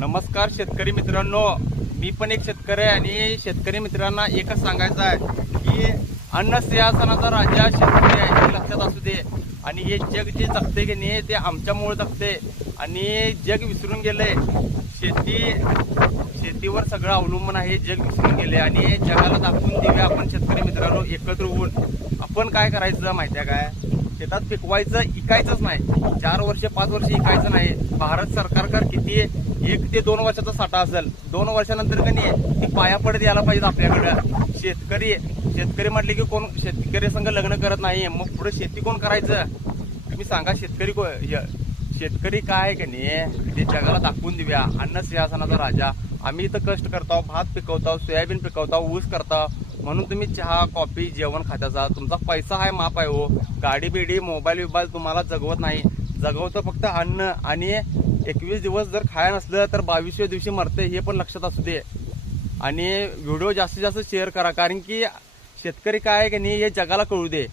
नमस्कार शेतकरी मित्रांनो. मी पण एक शेतकरी आहे आणि शेतकरी मित्रांना एकच सांगायचं आहे की अन्न सिंहासनाचा राजा शेतकरी आहे हे लक्षात असू दे. आणि हे जग जे जगते की नाही ते आमच्यामुळे जगते आणि जग विसरून गेले शेती शेतीवर सगळं अवलंबून आहे जग विसरून गेले आणि जगाला दाखवून देऊया आपण शेतकरी मित्रांनो एकत्र होऊन. आपण काय करायचं माहिती आहे काय? शेतात पिकवायचं इकायचंच नाही. चार वर्ष पाच वर्ष इकायचं नाही. भारत सरकारकर किती एक ते दोन वर्षाचा साठा असेल. दोन वर्षानंतर का नाही ती पाया पडत यायला पाहिजे आपल्याकडं. शेतकरी शेतकरी म्हटले की कोण शेतकरी संघ लग्न करत नाही. मग पुढे शेती कोण करायचं? तुम्ही सांगा शेतकरी को- य- शेतकरी काय आहे का नाही ते जगाला दाखवून देऊया. अन्न सिंहासनाचा राजा. आम्ही इथं कष्ट करतो भात पिकवतो सोयाबीन पिकवतो ऊस करता म्हणून तुम्ही चहा कॉफी जेवण खात्याचा तुमचा पैसा आहे माप आहे हो. गाडी बिडी मोबाईल बिबाईल तुम्हाला जगवत नाही. जगवतं फक्त अन्न आणि एकवीस दिवस जर खाया नसलं तर बावीसव्या दिवशी मरते हे पण लक्षात असू दे. आणि व्हिडिओ जास्तीत जास्त शेअर करा. कारण की शेतकरी काय आहे की नाही हे जगाला कळू दे.